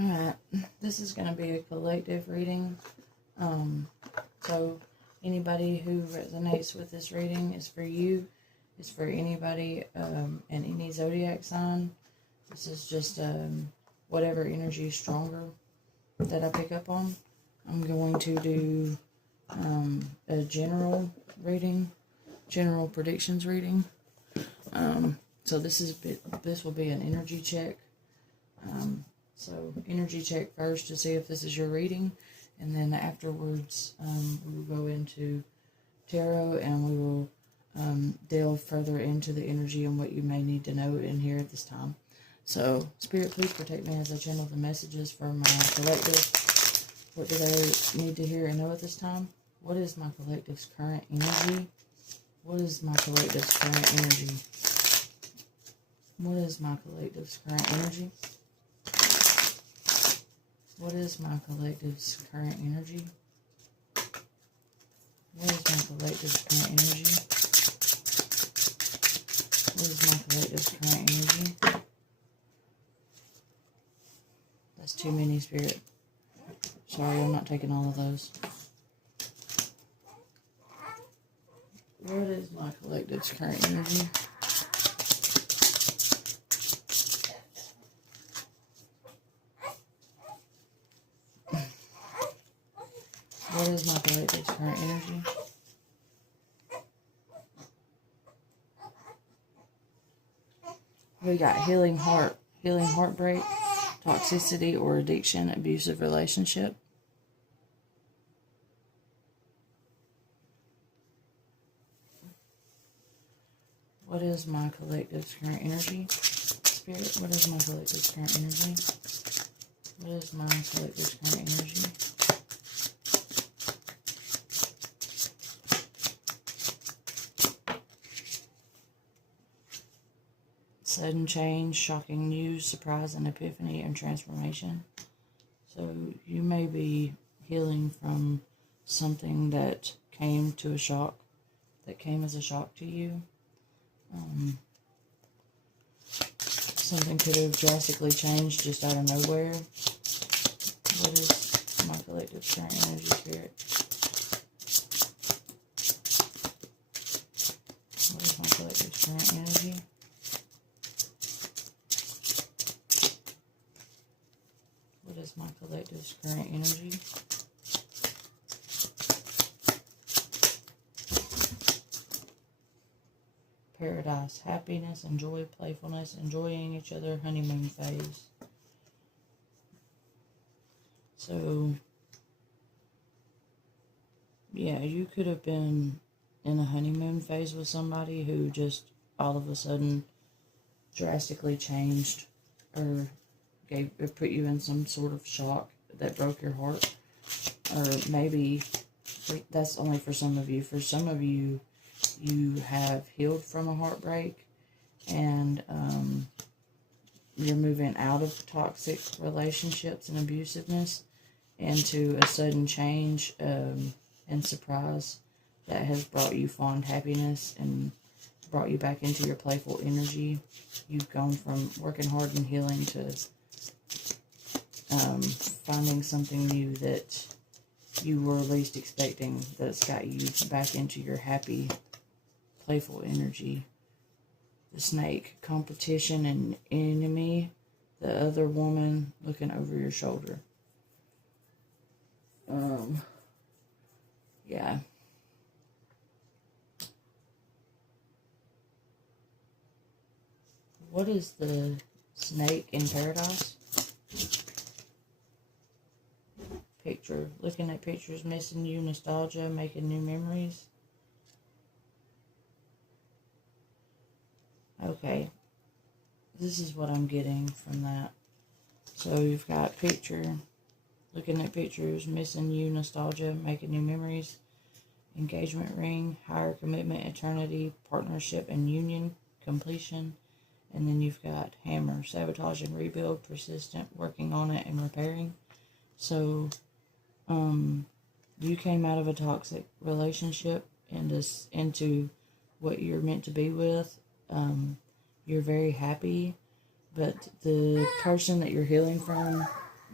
Alright, this is going to be a collective reading. So anybody who resonates with this reading is for you. It's for anybody in any zodiac sign. This is just whatever energy is stronger that I pick up on. I'm going to do a general reading, general predictions reading. So this will be an energy check. So energy check first to see if this is your reading, and then afterwards we will go into tarot and we will delve further into the energy and what you may need to know in here at this time. So Spirit, please protect me as I channel the messages for my collective. What do they need to hear and know at this time? What is my collective's current energy? What is my collective's current energy? What is my collective's current energy? What is my collective's current energy? What is my collective's current energy? What is my collective's current energy? That's too many, Spirit. Sorry, I'm not taking all of those. What is my collective's current energy? What is my collective's current energy? We got healing heartbreak, toxicity or addiction, abusive relationship. What is my collective's current energy? Spirit, what is my collective's current energy? What is my collective's current energy? Sudden change, shocking news, surprise and epiphany and transformation. So you may be healing from something that came as a shock to you. Something could have drastically changed just out of nowhere. What is my collective current energy, Spirit? What is my collective current energy? What is my collective's current energy? Paradise, happiness, and joy, playfulness, enjoying each other, honeymoon phase. So, yeah, you could have been in a honeymoon phase with somebody who just all of a sudden drastically changed or put you in some sort of shock that broke your heart. Or maybe that's only for some of you. For some of you, you have healed from a heartbreak and you're moving out of toxic relationships and abusiveness into a sudden change and surprise that has brought you fond happiness and brought you back into your playful energy. You've gone from working hard and healing to finding something new that you were least expecting, that's got you back into your happy, playful energy. The snake, competition and enemy, the other woman looking over your shoulder. Yeah. What is the snake in paradise? Picture, looking at pictures, missing you, nostalgia, making new memories. Okay, this is what I'm getting from that. So you've got picture, looking at pictures, missing you, nostalgia, making new memories, engagement ring, higher commitment, eternity, partnership and union, completion. And then you've got hammer, sabotage and rebuild, persistent, working on it and repairing. So, you came out of a toxic relationship and into what you're meant to be with. You're very happy, but the person that you're healing from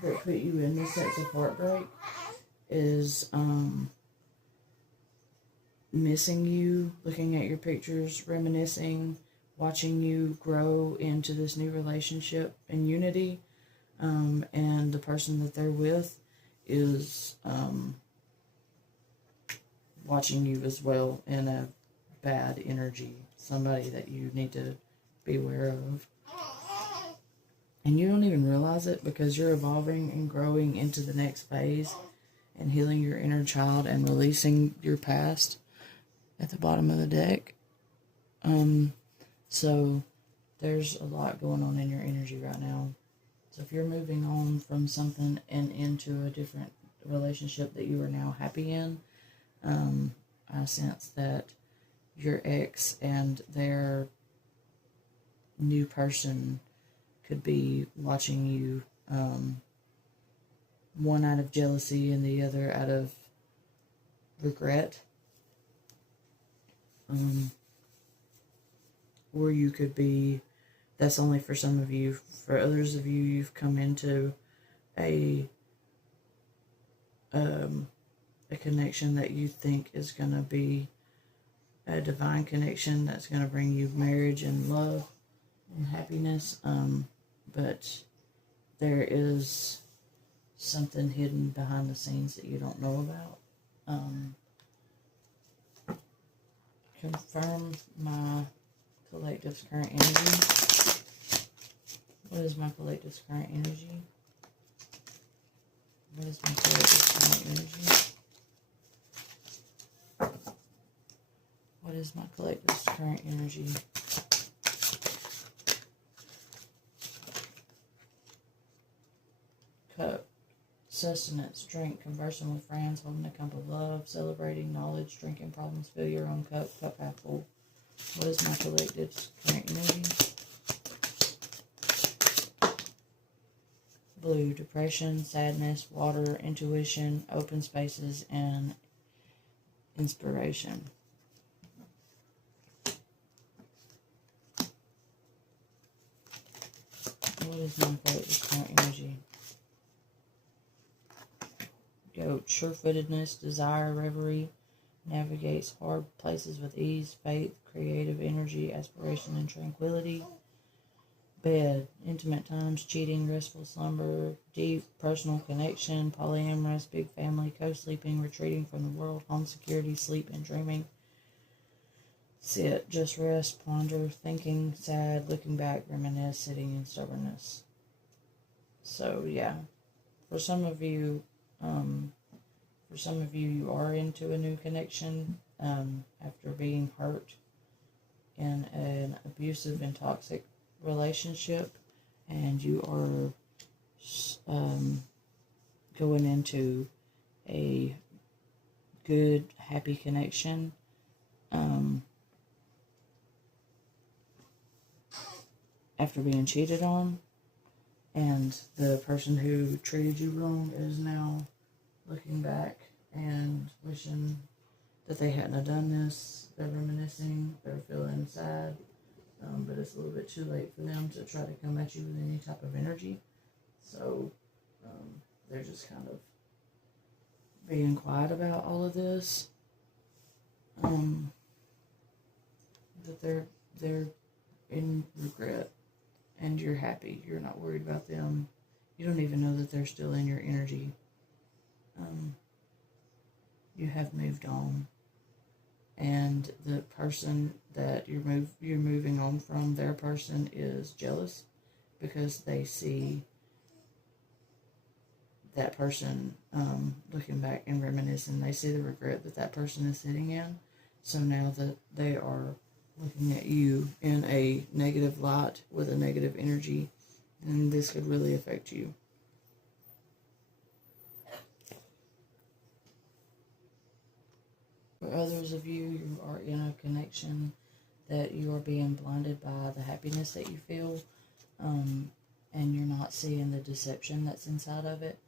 that put you in this sense of heartbreak is missing you, looking at your pictures, reminiscing, watching you grow into this new relationship and unity. And the person that they're with is watching you as well in a bad energy, somebody that you need to be aware of. And you don't even realize it because you're evolving and growing into the next phase and healing your inner child and releasing your past at the bottom of the deck. So there's a lot going on in your energy right now. So if you're moving on from something and into a different relationship that you are now happy in, I sense that your ex and their new person could be watching you, one out of jealousy and the other out of regret. Or you could be, that's only for some of you. For others of you, you've come into a connection that you think is going to be a divine connection that's going to bring you marriage and love and happiness. But there is something hidden behind the scenes that you don't know about. Confirm my collective's current energy. What is my collective's current energy? What is my collective's current energy? What is my collective's current energy? Cup. Sustenance, drink, conversing with friends, holding a cup of love, celebrating knowledge, drinking problems, fill your own cup, cup half full. What is my collective's current energy? Blue, depression, sadness, water, intuition, open spaces, and inspiration. What is my collective's current energy? Goat, sure-footedness, desire, reverie, navigates hard places with ease, faith, creative energy, aspiration, and tranquility. Bed, intimate times, cheating, restful slumber, deep personal connection, polyamorous, big family, co-sleeping, retreating from the world, home security, sleep, and dreaming. Sit, just rest, ponder, thinking, sad, looking back, reminisce, sitting, and stubbornness. So, yeah, for some of you, you are into a new connection after being hurt in an abusive and toxic relationship, and you are going into a good, happy connection. After being cheated on, and the person who treated you wrong is now looking back and wishing that they hadn't have done this. They're reminiscing, they're feeling sad, but it's a little bit too late for them to try to come at you with any type of energy. So they're just kind of being quiet about all of this. That they're in regret, and you're happy. You're not worried about them. You don't even know that they're still in your energy. You have moved on, and the person that you're moving on from, their person is jealous because they see that person looking back and reminiscing. They see the regret that person is sitting in. So now that they are looking at you in a negative light with a negative energy, and this could really affect you. For others of you, you are in a connection that you are being blinded by the happiness that you feel, and you're not seeing the deception that's inside of it,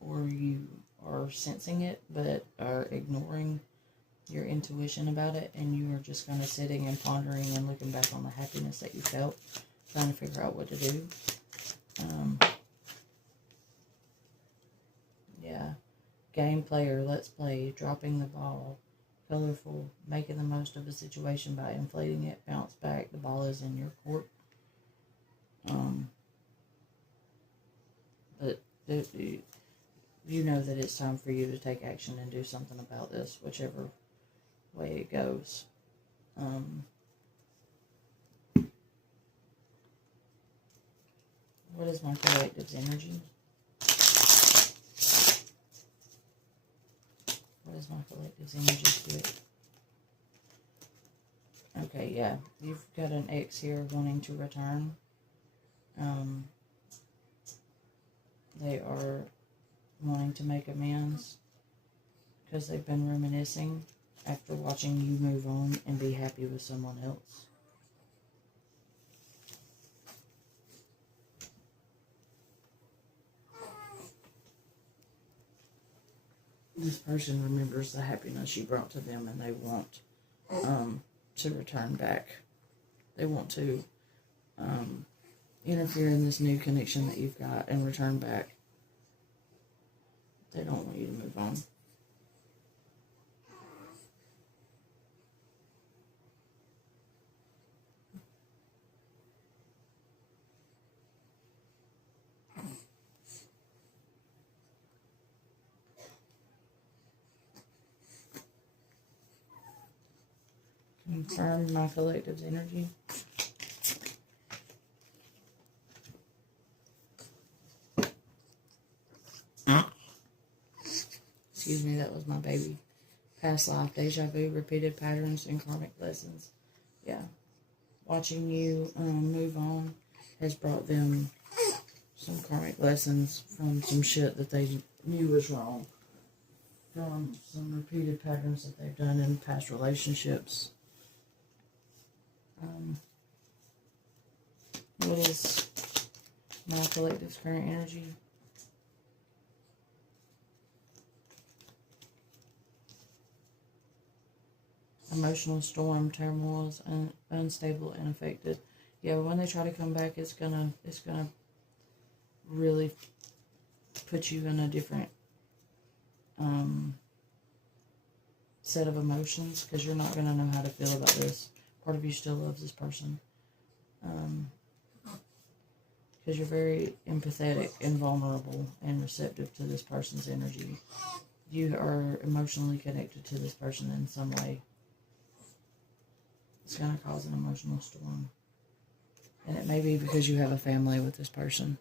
or you are sensing it but are ignoring your intuition about it, and you are just kind of sitting and pondering and looking back on the happiness that you felt, trying to figure out what to do. gameplay or let's play, dropping the ball, colorful, making the most of a situation by inflating it, bounce back, the ball is in your court. But you know that it's time for you to take action and do something about this, whichever way it goes. What is my collective's energy? What is my collective's energy to it? Okay, yeah. You've got an ex here wanting to return. They are wanting to make amends because they've been reminiscing after watching you move on and be happy with someone else. This person remembers the happiness you brought to them, and they want to return back. They want to interfere in this new connection that you've got and return back. They don't want you to move on. Confirm my collective's energy. Excuse me, that was my baby. Past life, deja vu, repeated patterns, and karmic lessons. Yeah. Watching you move on has brought them some karmic lessons from some shit that they knew was wrong. From some repeated patterns that they've done in past relationships. What is my collective's current energy? Emotional storm, turmoils, unstable and affected. Yeah, when they try to come back, it's gonna really put you in a different set of emotions, because you're not gonna know how to feel about this. Part of you still loves this person, because you're very empathetic and vulnerable and receptive to this person's energy. You are emotionally connected to this person in some way. It's going to cause an emotional storm. And it may be because you have a family with this person.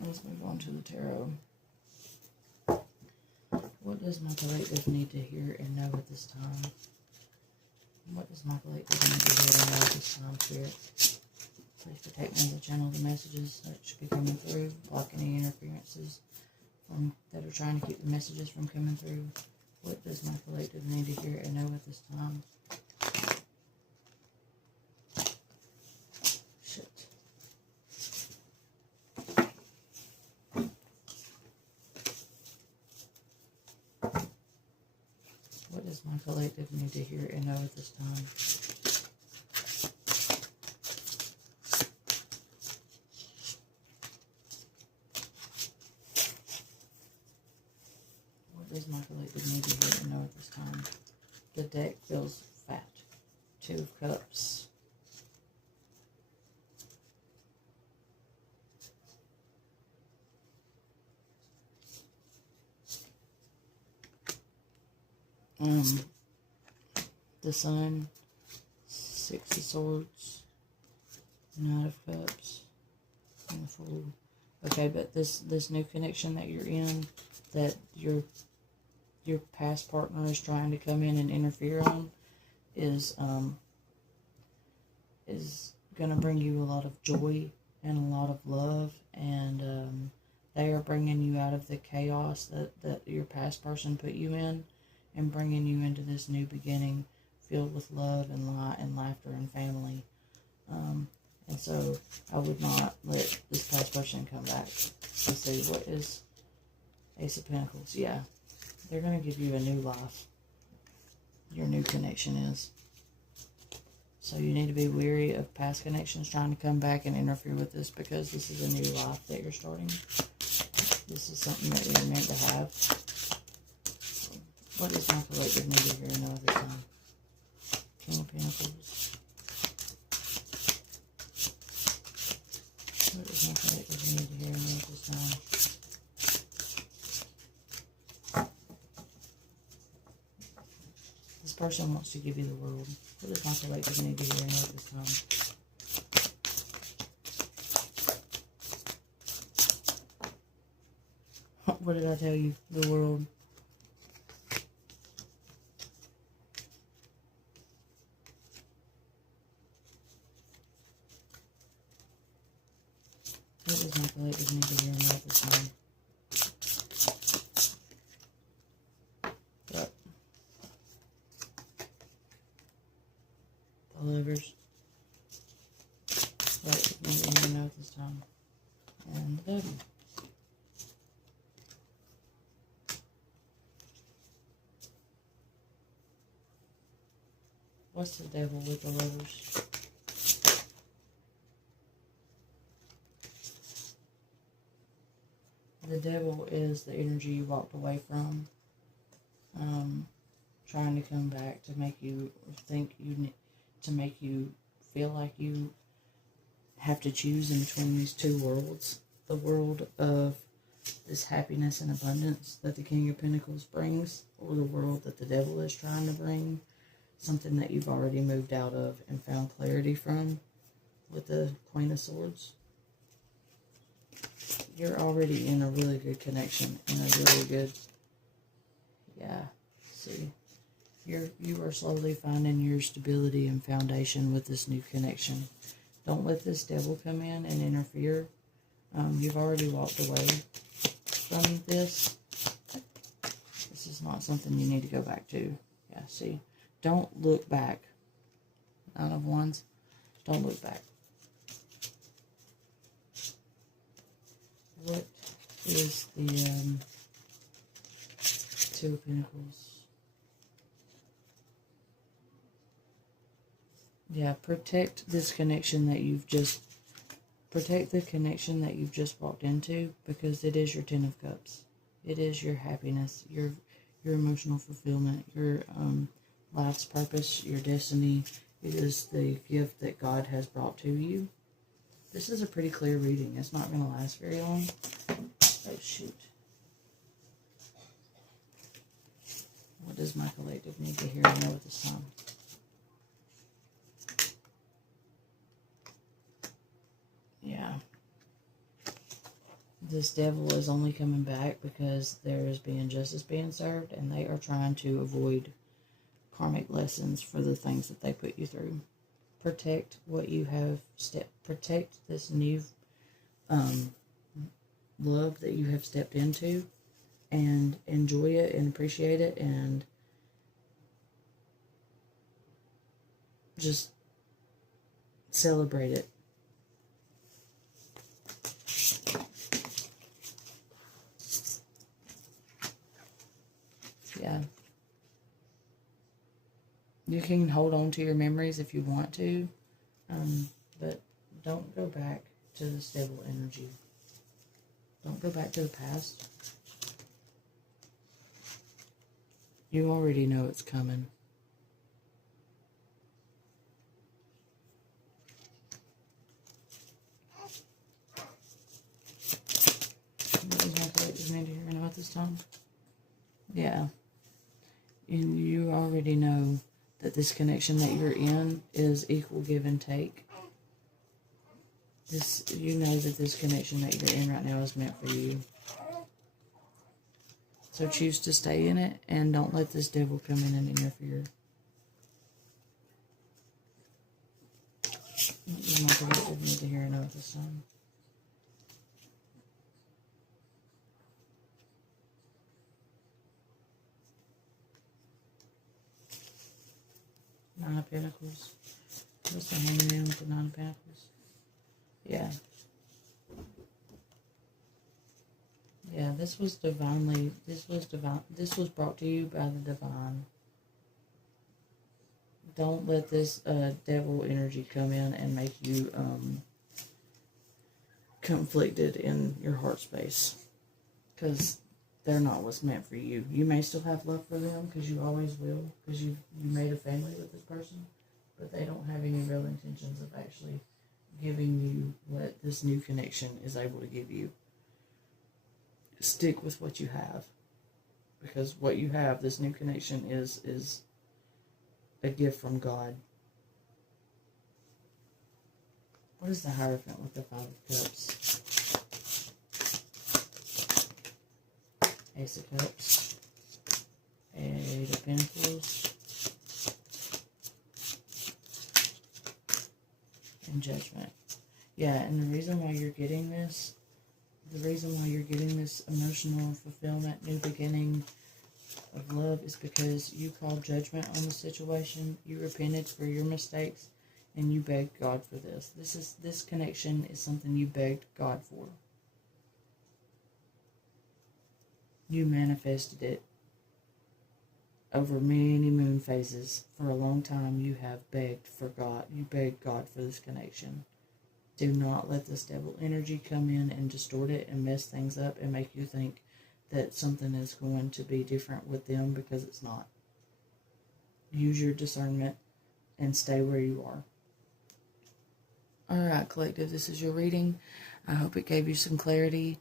Let's move on to the tarot. What does my collective need to hear and know at this time? What does my collective need to hear and know at this time, Spirit? Please protect me and channel the messages that should be coming through. Block any interferences that are trying to keep the messages from coming through. What does my collective need to hear and know at this time? Shit. What does my collective need to hear and know at this time? What does my collective need to hear and know at this time? The deck feels fat. 2 of Cups. The Sun, 6 of Swords, Knight of Cups, and the Fool. Okay, but this new connection that you're in, that your past partner is trying to come in and interfere on, is going to bring you a lot of joy and a lot of love, and they are bringing you out of the chaos that your past person put you in, and bringing you into this new beginning filled with love and light and laughter and family. And so I would not let this past person come back. Let's see, what is Ace of Pentacles? Yeah, they're going to give you a new life. your new connection is. So you need to be wary of past connections trying to come back and interfere with this, because this is a new life that you're starting. This is something that you're meant to have. What is my collective need here and now this time? King of Pentacles. What is my collective need here and now this time? This person wants to give you the world. What does my collective need to hear and know this time? What did I tell you? The world. What does my collective need to hear and know this time? Yep. The Lovers. Collective need to hear and know this time. And the Devil. What's the Devil with the Lovers? The Devil is the energy you walked away from, trying to come back to make you think to make you feel like you have to choose in between these two worlds. The world of this happiness and abundance that the King of Pentacles brings, or the world that the Devil is trying to bring. Something that you've already moved out of and found clarity from with the Queen of Swords. You're already in a really good connection, in a really good, see, you are slowly finding your stability and foundation with this new connection. Don't let this Devil come in and interfere. You've already walked away from this. This is not something you need to go back to. Yeah, see, don't look back. Nine of Wands, don't look back. What is the Two of Pentacles? Yeah, protect this connection that protect the connection that you've just walked into, because it is your Ten of Cups. It is your happiness, your emotional fulfillment, your life's purpose, your destiny. It is the gift that God has brought to you. This is a pretty clear reading. It's not going to last very long. Oh, shoot. What does my collective need to hear and know at this time? Yeah. This Devil is only coming back because there is being justice being served, and they are trying to avoid karmic lessons for the things that they put you through. Protect what you have protect this new love that you have stepped into, and enjoy it and appreciate it, and just celebrate it. Yeah. You can hold on to your memories if you want to, but don't go back to this Devil energy. Don't go back to the past. You already know it's coming. What is my collective need to hear about this time? Yeah. And you already know that this connection that you're in is equal give and take. You know that this connection that you're in right now is meant for you. So choose to stay in it, and don't let this Devil come in and interfere. What does my collective need to hear and know at this time? Nine of Pentacles. What's the Hangman with the Nine of Pentacles? Yeah. Yeah, this was brought to you by the divine. don't let this devil energy come in and make you conflicted in your heart space, because they're not what's meant for you. You may still have love for them, because you always will, because you made a family with this person, but they don't have any real intentions of actually giving you what this new connection is able to give you. Stick with what you have, because what you have, this new connection, is a gift from God. What is the Hierophant with the Five of Cups? Ace of Cups. Eight of Pentacles. And Judgment. Yeah, and the reason why you're getting this, emotional fulfillment, new beginning of love, is because you called judgment on the situation. You repented for your mistakes, and you begged God for this. This connection is something you begged God for. You manifested it over many moon phases. For a long time, you have begged for God. You begged God for this connection. Do not let this devil energy come in and distort it and mess things up and make you think that something is going to be different with them, because it's not. Use your discernment and stay where you are. Alright, collective, this is your reading. I hope it gave you some clarity.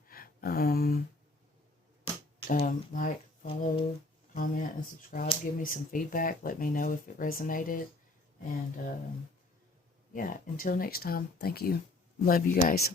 Like, follow, comment, and subscribe. Give me some feedback. Let me know if it resonated. And, yeah, until next time, thank you. Love you guys.